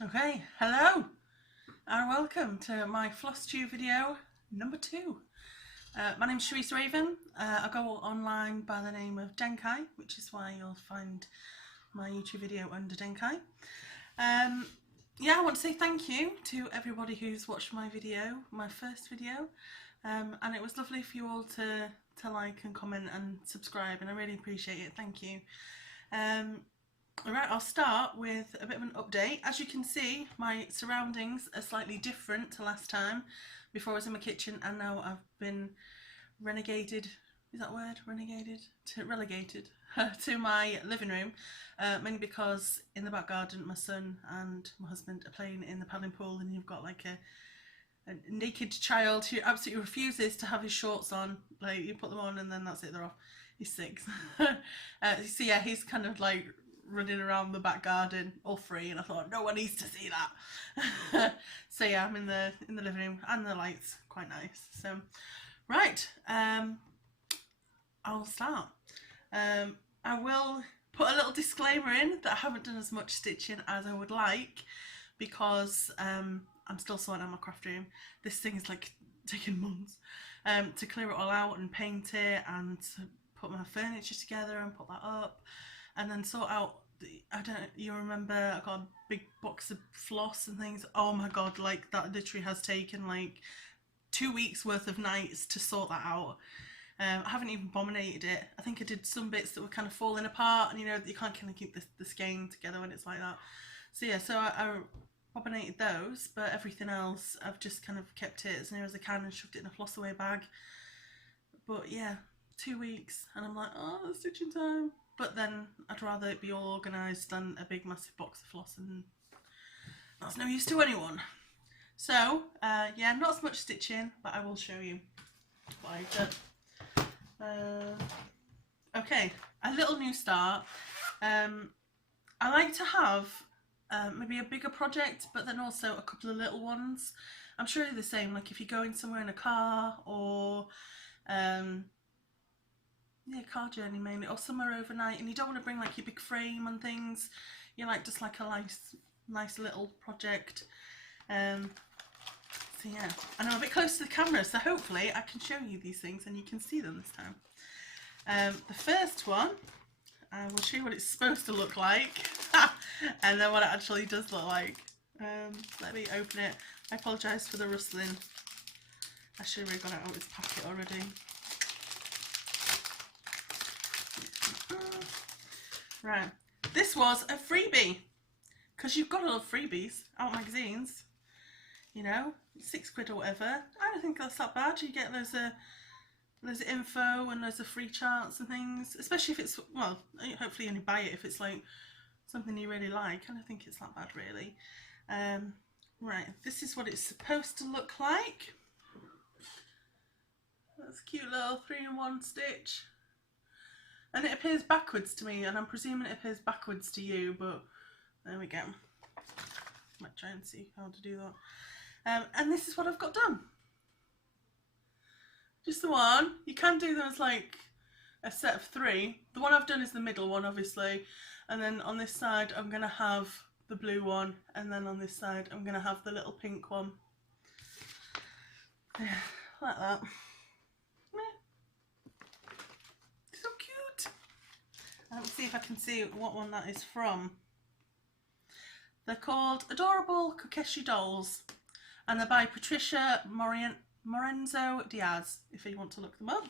Okay, hello and welcome to my Flosstube video number 2. My name's Sharice Raven. I go online by the name of Denkai, which is why you'll find my YouTube video under Denkai. Yeah, I want to say thank you to everybody who's watched my video, my first video, and it was lovely for you all to like and comment and subscribe, and I really appreciate it. Thank you. Alright, I'll start with a bit of an update. As you can see, my surroundings are slightly different to last time. Before I was in my kitchen and now I've been relegated to my living room, mainly because in the back garden my son and my husband are playing in the paddling pool, and you've got like a naked child who absolutely refuses to have his shorts on. Like, you put them on and then that's it, they're off. He's 6. So yeah, he's kind of like running around the back garden all free, and I thought no one needs to see that. So yeah, I'm in the living room and the lights quite nice. So right, I'll start. I will put a little disclaimer in that I haven't done as much stitching as I would like, because I'm still sorting out my craft room. This thing is like taking months to clear it all out and paint it and put my furniture together and put that up, and then sort out you remember I got a big box of floss and things. Oh my god, like that literally has taken like 2 weeks worth of nights to sort that out. I haven't even abominated it. I think I did some bits that were kind of falling apart, and you know, you can't kind of keep the skein together when it's like that. So yeah, so I abominated those, but everything else I've just kind of kept it as near as I can and shoved it in a floss away bag. But yeah, 2 weeks and I'm like, oh, it's stitching time. But then I'd rather it be all organised than a big massive box of floss, and that's no use to anyone. So yeah, not as much stitching, but I will show you what I've done. Okay, a little new start. I like to have maybe a bigger project, but then also a couple of little ones. I'm sure they're the same, like if you're going somewhere in a car, or yeah, car journey mainly, or somewhere overnight, and you don't want to bring like your big frame and things. You like just like a nice little project. So yeah, and I'm a bit close to the camera, so hopefully I can show you these things and you can see them this time. The first one, I will show you what it's supposed to look like, and then what it actually does look like. Let me open it. I apologise for the rustling. I should have really got it out of its packet already. Right, this was a freebie, because you've got to love freebies, out magazines, you know, £6 or whatever. I don't think that's that bad. You get loads of info and loads of free charts and things, especially if it's, well, hopefully you only buy it if it's like something you really like. I don't think it's that bad really. Right, this is what it's supposed to look like. That's a cute little 3-in-1 stitch. And it appears backwards to me, and I'm presuming it appears backwards to you, but there we go. Might try and see how to do that. And this is what I've got done. Just the one. You can do them as like a set of 3. The one I've done is the middle one, obviously. And then on this side, I'm going to have the blue one. And then on this side, I'm going to have the little pink one. Yeah, like that. So cute. Let me see if I can see what one that is from. They're called Adorable Kokeshi Dolls, and they're by Patricia Morenzo Diaz, if you want to look them up.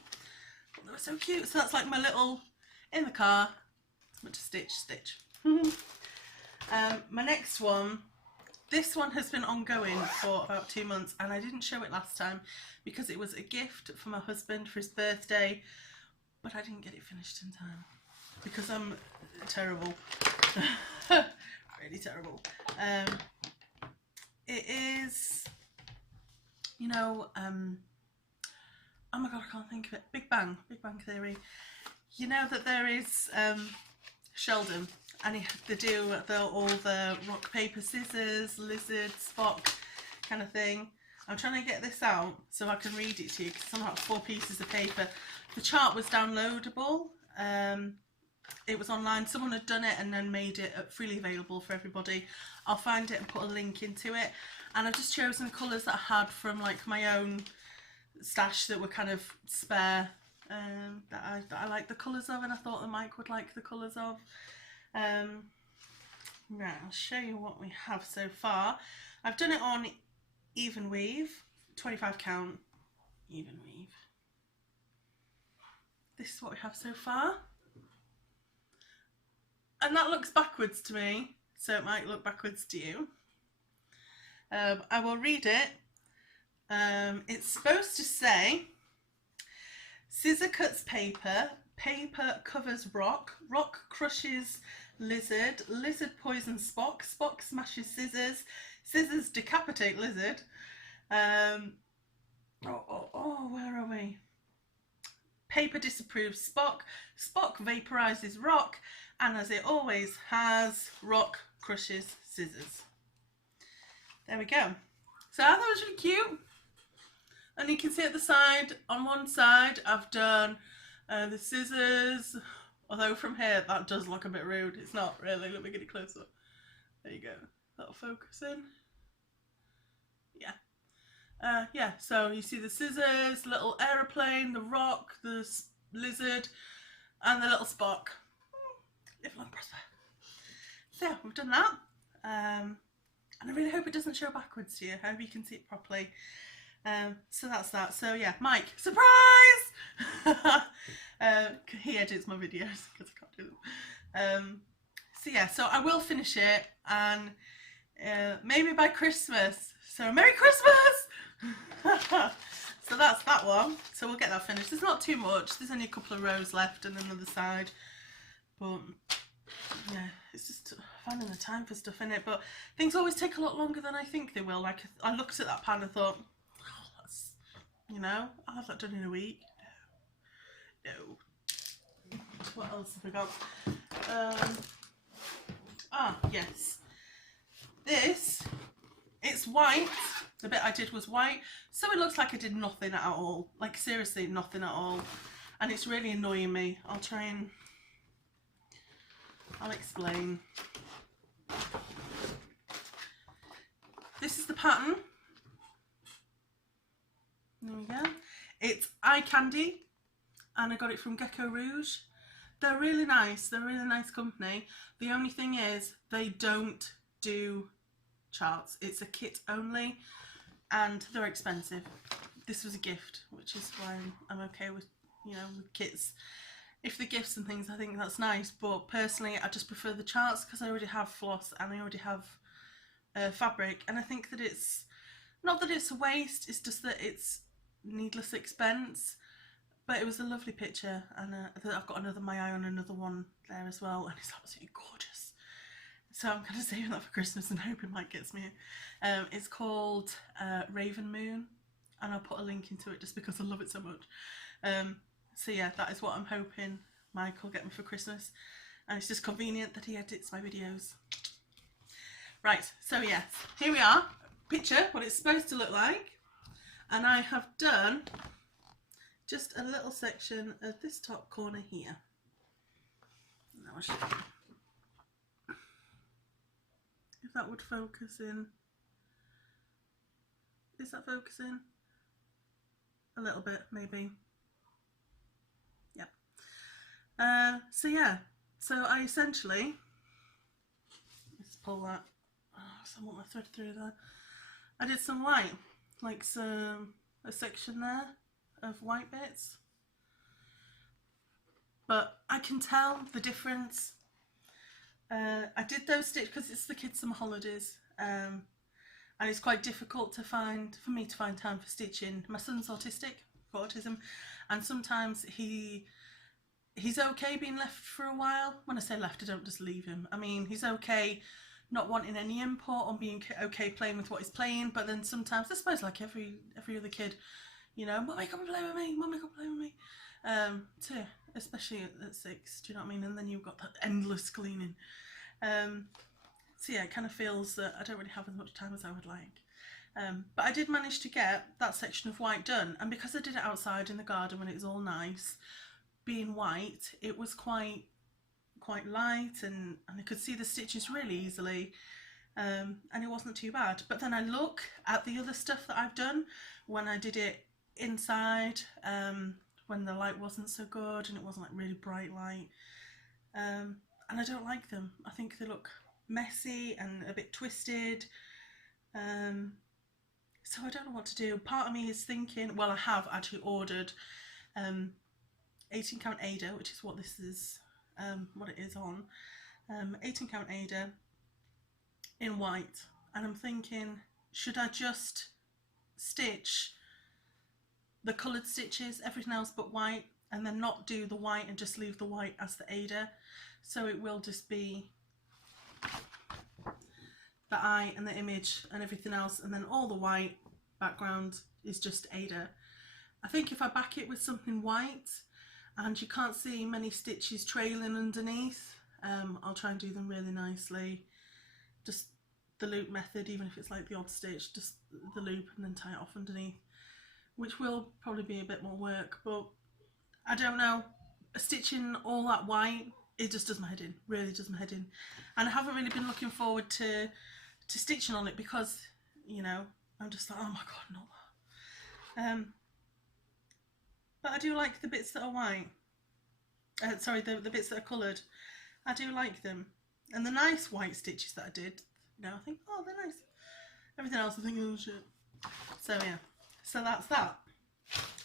Oh, they were so cute. So that's like my little, in the car, but to stitch. My next one, this one has been ongoing for about 2 months, and I didn't show it last time because it was a gift for my husband for his birthday, but I didn't get it finished in time because I'm terrible. Really terrible. It is, you know, oh my god, I can't think of it. Big Bang Theory. You know that there is Sheldon, and they do all the rock, paper, scissors, lizard, Spock kind of thing. I'm trying to get this out so I can read it to you, because it's on about 4 pieces of paper. The chart was downloadable, it was online. Someone had done it and then made it freely available for everybody. I'll find it and put a link into it. And I've just chosen colours that I had from like my own stash that were kind of spare, that I like the colours of, and I thought the Mike would like the colours of. Right, I'll show you what we have so far. I've done it on even weave, 25 count even weave. This is what we have so far. And that looks backwards to me, so it might look backwards to you. I will read it. It's supposed to say, scissor cuts paper, paper covers rock, rock crushes lizard, lizard poisons Spock, Spock smashes scissors, scissors decapitate lizard. Where are we? Paper disapproves Spock, Spock vaporizes rock, and as it always has, rock crushes scissors. There we go. So I thought it was really cute. And you can see at the side, on one side, I've done the scissors. Although from here, that does look a bit rude. It's not really. Let me get it closer. There you go. That'll focus in. Yeah. Yeah, so you see the scissors, little aeroplane, the rock, the lizard, and the little Spock. Live long, prosper. So yeah, we've done that. And I really hope it doesn't show backwards to you. I hope you can see it properly. So that's that. So yeah, Mike, surprise! He edits my videos because I can't do them. So yeah, so I will finish it, and maybe by Christmas. So Merry Christmas! So that's that one. So we'll get that finished. There's not too much. There's only a couple of rows left and another side. But yeah, it's just finding the time for stuff in it. But things always take a lot longer than I think they will. Like, I looked at that pan and thought, oh, that's, you know, I'll have that done in a week. No. What else have we got? Yes. This, it's white. The bit I did was white. So it looks like I did nothing at all. Like, seriously, nothing at all. And it's really annoying me. I'll try and... I'll explain. This is the pattern. There we go. It's eye candy, and I got it from Gecko Rouge. They're really nice. They're a really nice company. The only thing is they don't do charts. It's a kit only, and they're expensive. This was a gift, which is why I'm okay with, you know, with kits. If the gifts and things, I think that's nice, but personally I just prefer the charts because I already have floss and I already have fabric, and I think that it's not that it's a waste, it's just that it's needless expense. But it was a lovely picture, and I've got my eye on another one there as well, and it's absolutely gorgeous. So I'm kind of saving that for Christmas and hoping Mike gets me. It's called Raven Moon, and I'll put a link into it just because I love it so much. So yeah, that is what I'm hoping Mike will get me for Christmas. And it's just convenient that he edits my videos. Right, so yes, here we are. Picture what it's supposed to look like. And I have done just a little section of this top corner here. Now I'll show you. If that would focus in. Is that focusing? A little bit, maybe. So yeah, so I essentially, let's pull that, so I want my thread through there. I did some white, like a section there of white bits, but I can tell the difference. I did those stitches because it's the kids' summer holidays, and it's quite difficult to find, for me to find time for stitching. My son's autistic, got autism, and sometimes he's okay being left for a while. When I say left, I don't just leave him. I mean, he's okay not wanting any input or being okay playing with what he's playing, but then sometimes, I suppose like every other kid, you know, Mummy, come and play with me, Mummy, come play with me. Too, especially at 6, do you know what I mean? And then you've got that endless cleaning. So yeah, it kind of feels that I don't really have as much time as I would like. But I did manage to get that section of white done, and because I did it outside in the garden when it was all nice, being white, it was quite quite light, and I could see the stitches really easily, and it wasn't too bad. But then I look at the other stuff that I've done when I did it inside, when the light wasn't so good and it wasn't like really bright light, and I don't like them. I think they look messy and a bit twisted, so I don't know what to do. Part of me is thinking, well, I have actually ordered 18 count Ada, which is what this is, what it is on, 18 count Ada in white, and I'm thinking, should I just stitch the coloured stitches, everything else but white, and then not do the white and just leave the white as the Ada, so it will just be the eye and the image and everything else, and then all the white background is just Ada. I think if I back it with something white and you can't see many stitches trailing underneath, I'll try and do them really nicely. Just the loop method, even if it's like the odd stitch, just the loop and then tie it off underneath, which will probably be a bit more work, but I don't know. Stitching all that white, it just does my head in, really does my head in. And I haven't really been looking forward to stitching on it because, you know, I'm just like, oh my god, no. But I do like the bits that are white. Sorry, the bits that are coloured. I do like them. And the nice white stitches that I did, you know, I think, oh, they're nice. Everything else I think, oh shit. So yeah, so that's that.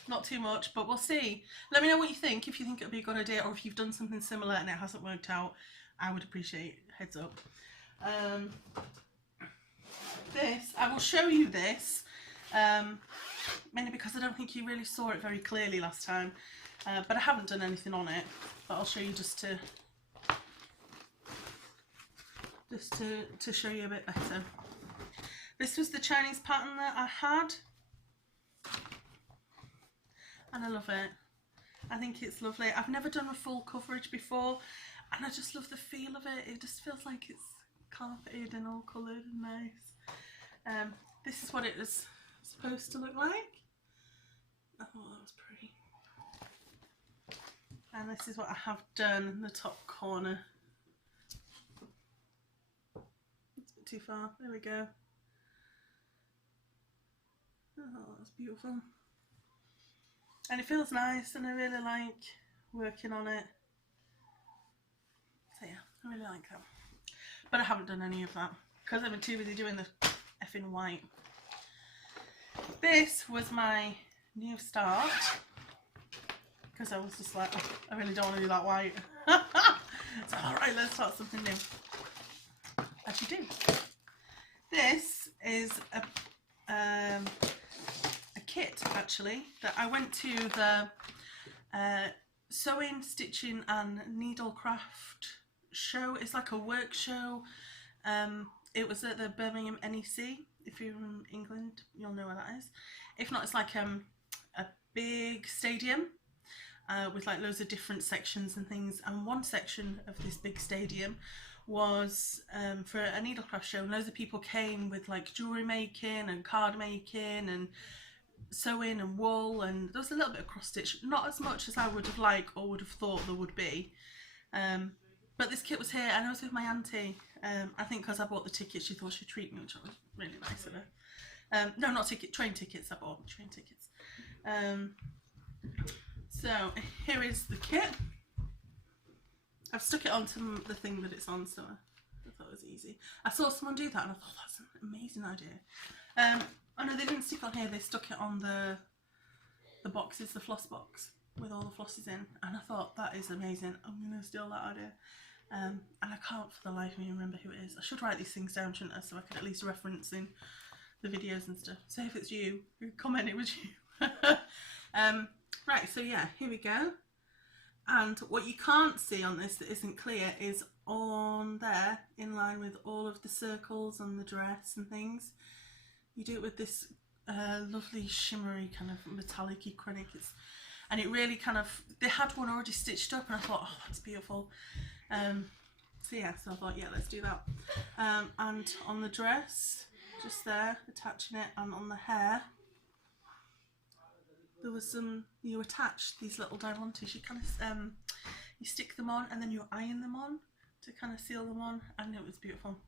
Not too much, but we'll see. Let me know what you think, if you think it would be a good idea, or if you've done something similar and it hasn't worked out. I would appreciate heads up. This, I will show you this, mainly because I don't think you really saw it very clearly last time, but I haven't done anything on it, but I'll show you just to show you a bit better. This was the Chinese pattern that I had, and I love it. I think it's lovely. I've never done a full coverage before, and I just love the feel of it. It just feels like it's carpeted and all coloured and nice. This is what it was supposed to look like. I thought that was pretty. And this is what I have done in the top corner. It's a bit too far. There we go. Oh, that's beautiful. And it feels nice, and I really like working on it. So yeah, I really like that. But I haven't done any of that because I've been too busy doing the effing white. This was my new start because I was just like, oh, I really don't want to do that white. So alright, let's start something new. As you do. This is a kit actually that I went to the sewing, stitching and needlecraft show. It's like a work show. It was at the Birmingham NEC. If you're in England, you'll know where that is. If not, it's like a big stadium with like loads of different sections and things. And one section of this big stadium was for a needlecraft show. And loads of people came with like jewellery making and card making and sewing and wool. And there was a little bit of cross stitch. Not as much as I would have liked or would have thought there would be. But this kit was here, and I was with my auntie. I think because I bought the tickets, she thought she'd treat me, which was really nice of her. No, not train tickets. I bought train tickets. So here is the kit. I've stuck it onto the thing that it's on, so I thought it was easy. I saw someone do that, and I thought that's an amazing idea. Oh no, they didn't stick on here. They stuck it on the boxes, the floss box with all the flosses in, and I thought that is amazing. I'm gonna steal that idea. And I can't for the life of me remember who it is. I should write these things down, shouldn't I, so I can at least reference in the videos and stuff. So if it's you, comment it was you. Right, so yeah, here we go. And what you can't see on this that isn't clear is on there, in line with all of the circles on the dress and things. You do it with this lovely shimmery kind of metallic-y acrylic. And it really kind of, they had one already stitched up and I thought, oh, that's beautiful. So yeah, so I thought, yeah, let's do that. And on the dress, just there, attaching it, and on the hair, there was some, you attach these little diamantes, you kind of, you stick them on and then you iron them on to kind of seal them on, and it was beautiful.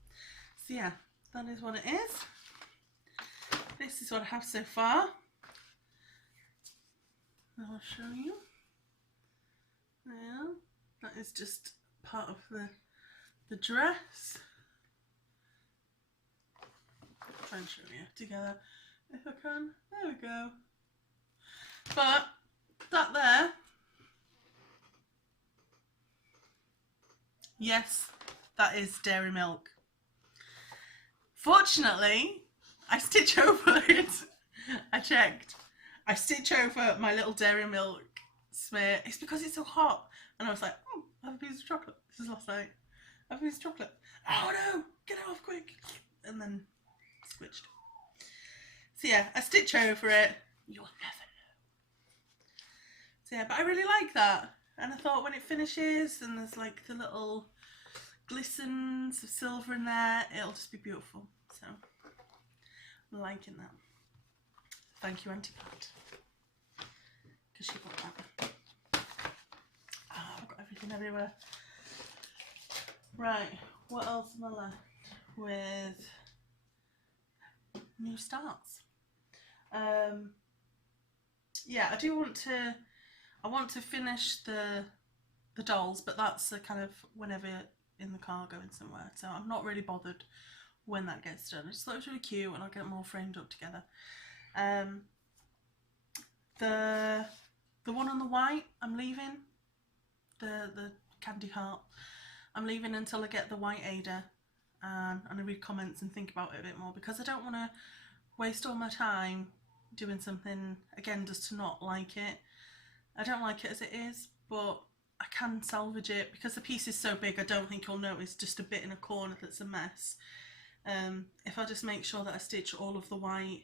So yeah, that is what it is. This is what I have so far. I'll show you. Yeah, that is just part of the dress. I'll try and show you together if I can. There we go. But that there, yes, that is dairy milk. Fortunately, I stitch over it. I checked. I stitch over my little dairy milk smear. It's because it's so hot. And I was like, oh, I have a piece of chocolate. This is last night. I have a piece of chocolate. Oh no, get it off quick. And then switched. So yeah, I stitch over it. You'll never know. So yeah, but I really like that. And I thought when it finishes and there's like the little glistens of silver in there, it'll just be beautiful. So I'm liking that. Thank you, Auntie Pat, because she got that. Oh, I've got everything everywhere. Right, what else am I left with? New starts. Yeah, I want to finish the dolls, but that's a kind of whenever in the car going somewhere. So I'm not really bothered when that gets done. I just thought it was really cute, and I'll get them all framed up together. The one on the white, I'm leaving. The candy heart, I'm leaving until I get the white Ada, and I read comments and think about it a bit more, because I don't want to waste all my time doing something again just to not like it. I don't like it as it is, but I can salvage it because the piece is so big. I don't think you'll notice just a bit in a corner that's a mess. If I just make sure that I stitch all of the white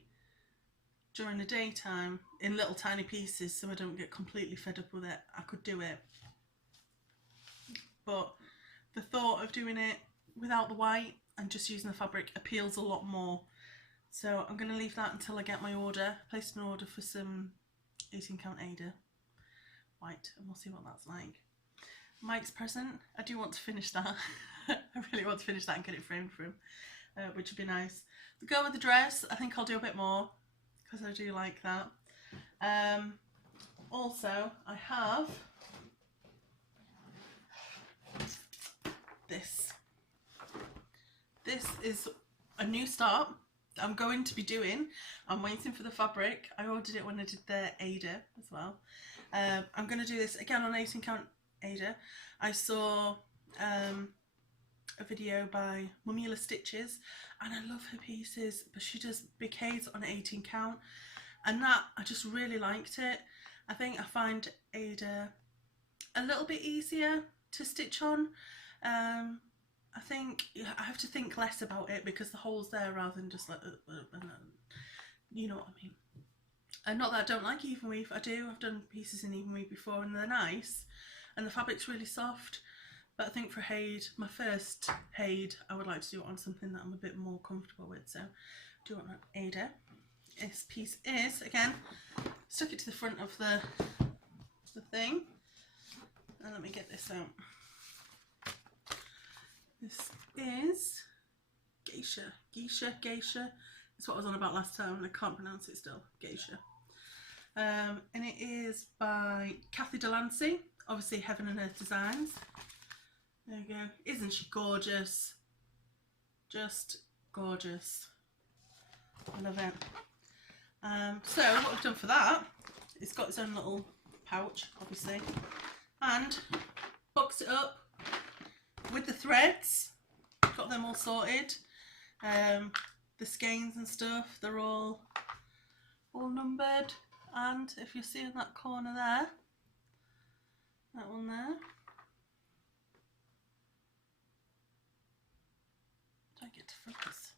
during the daytime in little tiny pieces so I don't get completely fed up with it, I could do it. But the thought of doing it without the white and just using the fabric appeals a lot more. So I'm going to leave that until I get my order, placed an order for some 18 count Ada white, and we'll see what that's like. Mike's present, I do want to finish that. I really want to finish that and get it framed for him, which would be nice. The girl with the dress, I think I'll do a bit more because I do like that. Also, I have this. This is a new start that I'm going to be doing. I'm waiting for the fabric. I ordered it when I did the Ada as well. I'm going to do this again on 18 count Ada. I saw a video by Mumula Stitches, and I love her pieces, but she does big heids on 18 count, and that, I just really liked it. I think I find Ada a little bit easier to stitch on. I think I have to think less about it because the hole's there rather than just like, you know what I mean. And not that I don't like even weave, I do. I've done pieces in even weave before and they're nice, and the fabric's really soft. But I think for Haid, my first Haid, I would like to do it on something that I'm a bit more comfortable with. So do it on Ada. This piece is, again, stuck it to the front of the thing. And let me get this out. This is Geisha. Geisha. That's what I was on about last time and I can't pronounce it still. Geisha. And it is by Kathy Delancey. Obviously Heaven and Earth Designs. There you go. Isn't she gorgeous? Just gorgeous. I love it. So what I've done for that, it's got its own little pouch, obviously, and boxed it up with the threads. Got them all sorted. The skeins and stuff, they're all numbered. And if you see in that corner there, that one there. Do I get to focus?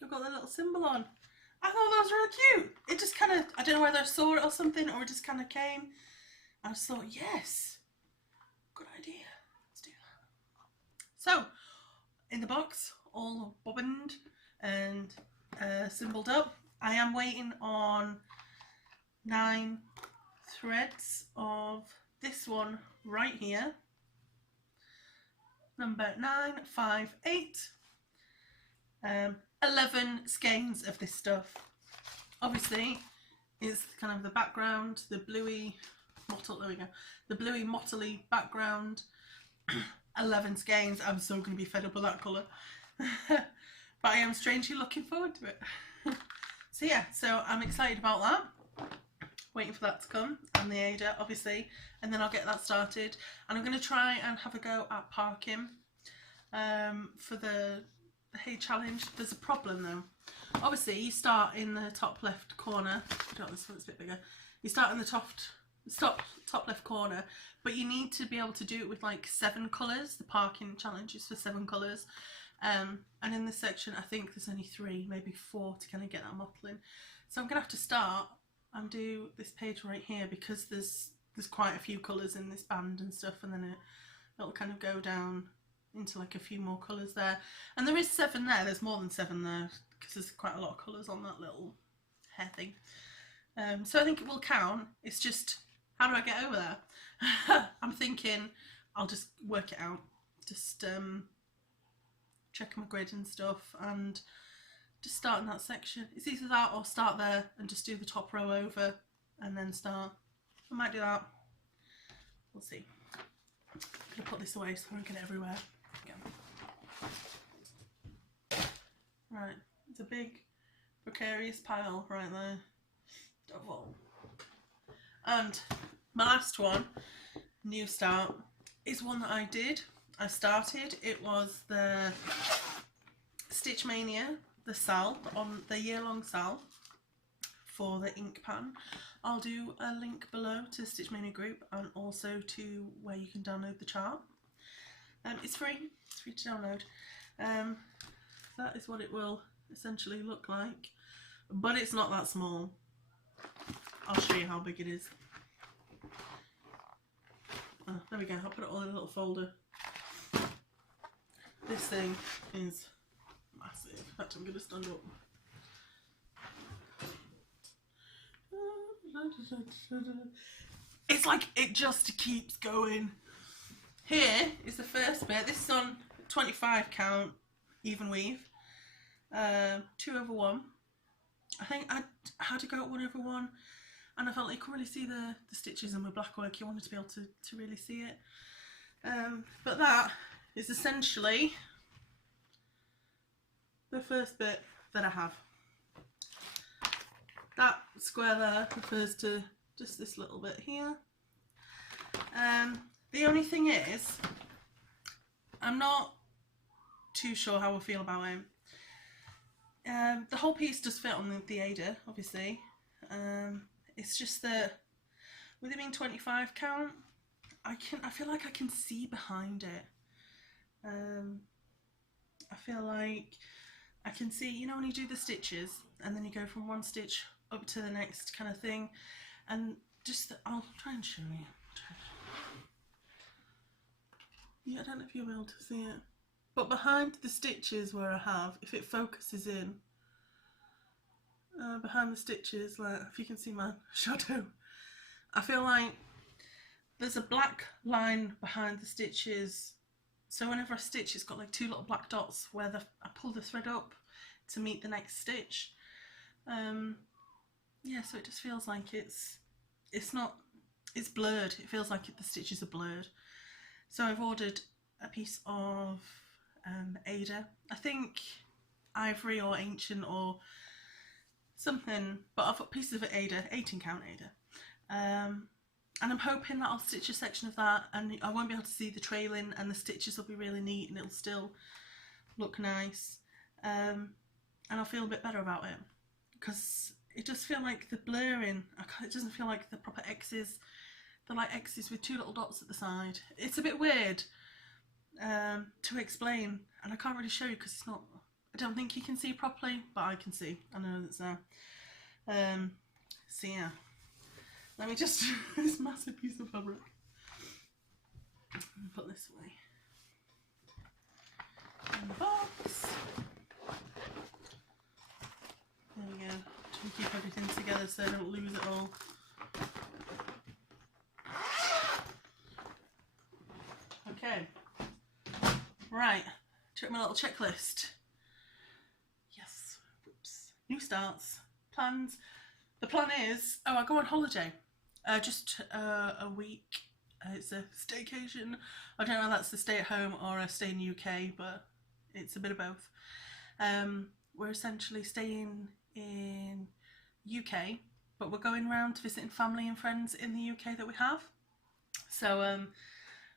I've got the little symbol on. I thought that was really cute. It just kind of, I don't know whether I saw it or something, or it just kind of came. I just thought, yes, good idea. Let's do that. So, in the box, all bobbined and symboled up. I am waiting on 9 threads of this one right here, number 958, 11 skeins of this stuff. Obviously is kind of the background, the bluey mottle, there we go, the bluey mottly background. 11 skeins. I'm so going to be fed up with that colour. But I am strangely looking forward to it. So yeah, so I'm excited about that. Waiting for that to come, and the Ada obviously, and then I'll get that started. And I'm going to try and have a go at parking for the hay challenge. There's a problem though. Obviously you start in the top left corner. I don't know, this one's a bit bigger. You start in the top left corner, but you need to be able to do it with like 7 colours. The parking challenge is for 7 colours, and in this section I think there's only 3, maybe 4 to kind of get that mottling. So I'm gonna have to start and do this page right here, because there's quite a few colours in this band and stuff, and then it'll kind of go down into like a few more colours there. And there is 7 there, there's more than 7 there, because there's quite a lot of colours on that little hair thing. So I think it will count. It's just, how do I get over there? I'm thinking I'll just work it out. Just check my grid and stuff, and just start in that section. It's either that or start there and just do the top row over and then start. I might do that. We'll see. I'm going to put this away so I don't get it everywhere. Again. Right, it's a big precarious pile right there. Double. And my last one, new start, is one that I started. It was the Stitch Mania, the SAL, on the year-long SAL for the ink pen. I'll do a link below to the Stitch Mania group, and also to where you can download the chart. It's free to download. That is what it will essentially look like, but it's not that small. I'll show you how big it is. Oh, there we go, I'll put it all in a little folder. This thing is massive. In fact, I'm going to stand up. It's like it just keeps going. Here is the first bit. This is on 25 count, even weave. 2/1. I think I had to go at 1/1, and I felt like you couldn't really see the stitches, and with black work you wanted to be able to really see it. But that is essentially the first bit that I have. That square there refers to just this little bit here. The only thing is, I'm not too sure how I feel about him. The whole piece does fit on the Ada, obviously. It's just that with it being 25 count, I feel like I can see behind it. I feel like I can see, you know, when you do the stitches and then you go from one stitch up to the next kind of thing, and just I'll try and show you. Yeah, I don't know if you'll be able to see it, but behind the stitches where I have, if it focuses in, behind the stitches, like if you can see my shadow, I feel like there's a black line behind the stitches. So whenever I stitch, it's got like 2 little black dots where I pull the thread up to meet the next stitch. Yeah, so it just feels like it's blurred. It feels like the stitches are blurred. So I've ordered a piece of Ada. I think ivory or ancient or something, but I've got pieces of Ada, 18 count Ada. And I'm hoping that I'll stitch a section of that and I won't be able to see the trailing, and the stitches will be really neat and it'll still look nice. And I'll feel a bit better about it, because it does feel like the blurring, it doesn't feel like the proper X's. They're like X's with 2 little dots at the side. It's a bit weird to explain, and I can't really show you because it's not, I don't think you can see properly, but I can see. I know it's there. So yeah, let me just, this massive piece of fabric, put this away in the box. There we go. Try and keep everything together so I don't lose it all. my little checklist. Yes. Oops. New starts. Plans. The plan is, I go on holiday. Just a week. It's a staycation. I don't know if that's a stay at home or a stay in the UK, but it's a bit of both. We're essentially staying in UK, but we're going around visiting family and friends in the UK that we have. So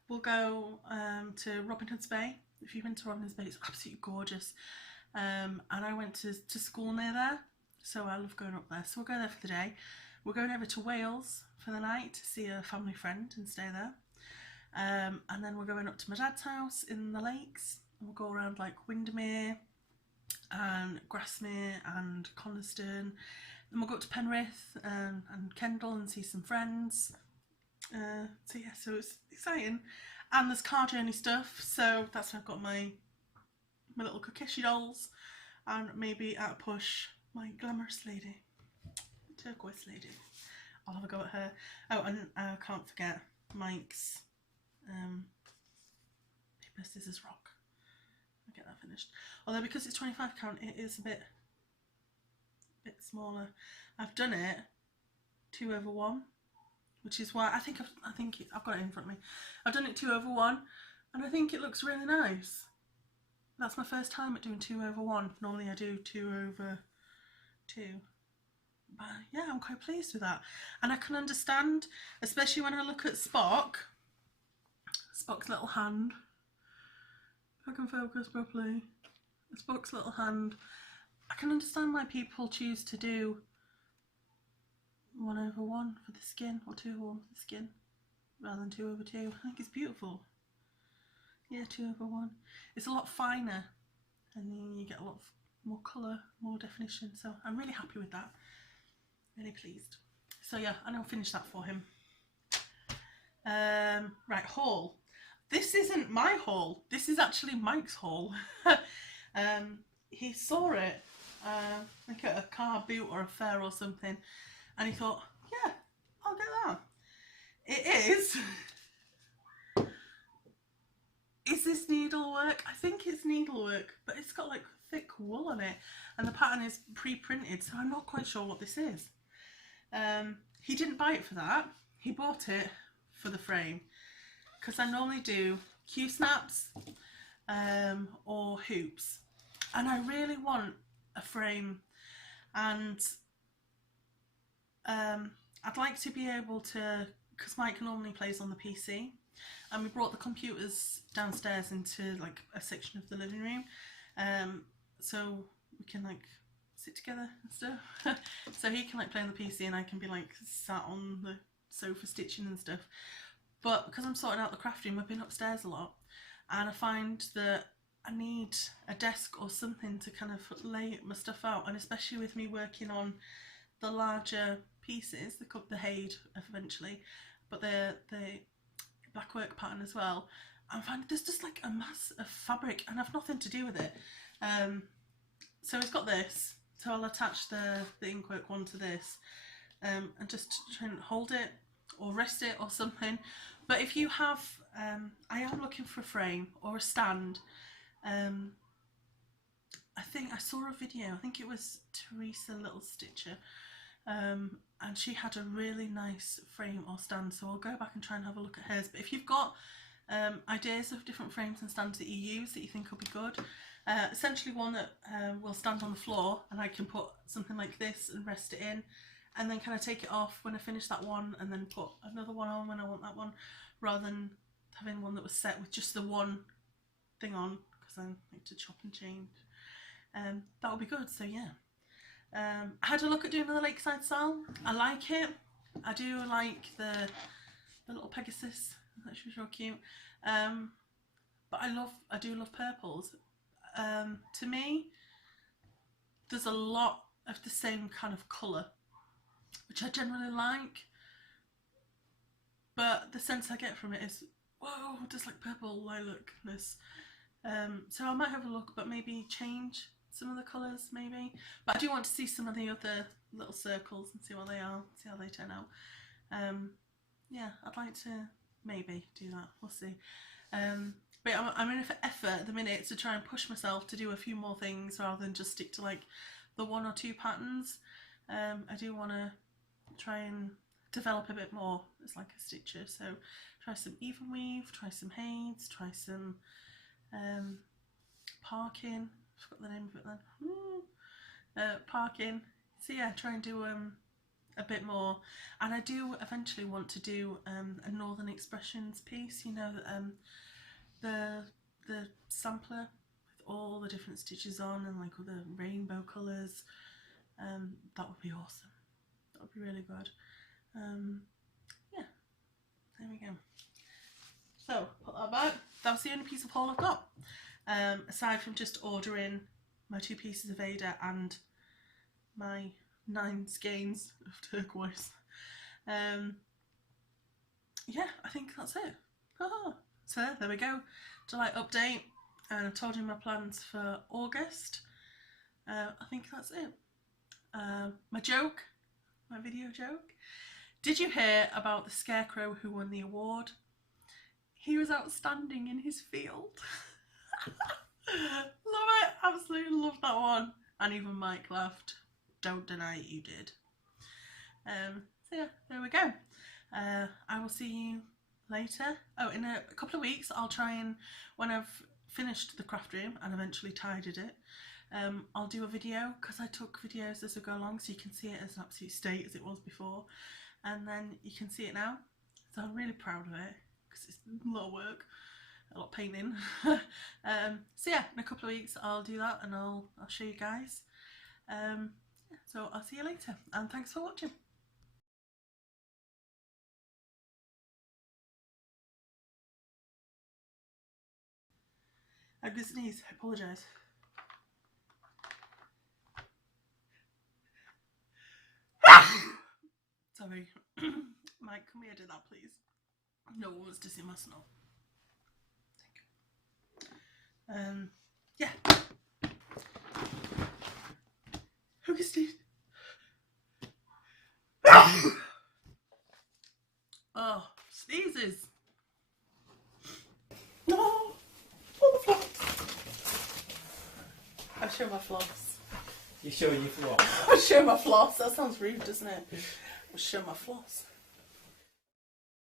we'll go to Robin Hood's Bay. If you've been to Robin Hood's Bay, it's absolutely gorgeous. And I went to school near there, so I love going up there. So we'll go there for the day. We're going over to Wales for the night to see a family friend and stay there. And then we're going up to my dad's house in the lakes. We'll go around like Windermere and Grasmere and Coniston. Then we'll go up to Penrith and Kendal and see some friends. So yeah, so it's exciting. And there's car journey stuff, so that's why I've got my little Kokeshi dolls, and maybe at a push my glamorous lady, turquoise lady. I'll have a go at her. Oh, and I can't forget Mike's paper, scissors, rock. I'll get that finished. Although because it's 25 count, it is a bit smaller. I've done it 2/1, which is why I think I've got it in front of me. I've done it 2/1, and I think it looks really nice. That's my first time at doing 2/1. Normally I do 2/2. But yeah, I'm quite pleased with that. And I can understand, especially when I look at Spock's little hand. If I can focus properly. Spock's little hand. I can understand why people choose to do 1/1 for the skin, or 2/1 for the skin, rather than 2/2. I think it's beautiful. Yeah, 2/1. It's a lot finer, and then you get a lot more colour, more definition. So I'm really happy with that. Really pleased. So yeah, and I'll finish that for him. Right, haul. This isn't my haul. This is actually Mike's haul. He saw it, like at a car boot or a fair or something, and he thought, yeah, I'll get that. It is. Is this needlework? I think it's needlework, but it's got like thick wool on it, and the pattern is pre-printed, so I'm not quite sure what this is. He didn't buy it for that. He bought it for the frame, because I normally do Q-snaps or hoops, and I really want a frame, and I'd like to be able to, because Mike normally plays on the PC, and we brought the computers downstairs into like a section of the living room, so we can like sit together and stuff. So he can like play on the PC and I can be like sat on the sofa stitching and stuff. But because I'm sorting out the craft room, I've been upstairs a lot, and I find that I need a desk or something to kind of lay my stuff out, and especially with me working on the larger pieces, the Haid eventually, but the black work pattern as well, I'm finding there's just like a mass of fabric and I've nothing to do with it. So it's got this, so I'll attach the inkwork one to this, and just try and hold it or rest it or something. But if you have, I am looking for a frame or a stand. I think I saw a video, I think it was Teresa Little Stitcher, and she had a really nice frame or stand, so I'll go back and try and have a look at hers. But if you've got ideas of different frames and stands that you use that you think will be good, essentially one that will stand on the floor and I can put something like this and rest it in, and then kind of take it off when I finish that one and then put another one on when I want that one, rather than having one that was set with just the one thing on, because I like to chop and change. That would be good. So yeah, I had a look at doing the lakeside style. I like it. I do like the little Pegasus. That's real cute. But I do love purples. To me, there's a lot of the same kind of colour, which I generally like, but the sense I get from it is, whoa, just like purple lilacness. So I might have a look, but maybe change some of the colours maybe. But I do want to see some of the other little circles and see what they are, see how they turn out. Yeah, I'd like to maybe do that, we'll see. But I'm in for effort at the minute to try and push myself to do a few more things rather than just stick to like the 1 or 2 patterns. I do want to try and develop a bit more as like a stitcher, so try some even weave, try some heids, try some parking. I forgot the name of it then. Parking. So yeah, try and do a bit more, and I do eventually want to do a Northern Expressions piece. You know, the sampler with all the different stitches on and like all the rainbow colours. That would be awesome. That would be really good. Yeah, there we go. So put that back. That was the only piece of haul I've got. Aside from just ordering my 2 pieces of Ada and my 9 skeins of turquoise. Yeah, I think that's it. Oh, so there we go. July update. And I've told you my plans for August. I think that's it. My joke, my video joke. Did you hear about the scarecrow who won the award? He was outstanding in his field. Love it, absolutely love that one. And even Mike laughed. Don't deny it, you did. So yeah, there we go. I will see you later. Oh, in a couple of weeks I'll try and, when I've finished the craft room and eventually tidied it, I'll do a video, because I took videos as I go along so you can see it as an absolute state as it was before, and then you can see it now. So I'm really proud of it because it's a lot of work, a lot of painting. So yeah, in a couple of weeks I'll do that and I'll show you guys. So I'll see you later, and thanks for watching. I'm going to sneeze, I apologise. Sorry. Mike, can we edit that please? No one wants to see my snot. Yeah. Who can sneeze? Oh, sneezes. No. On the floor. I'll show my floss. You're showing your floss? I'll show my floss. That sounds rude, doesn't it? I'll show my floss.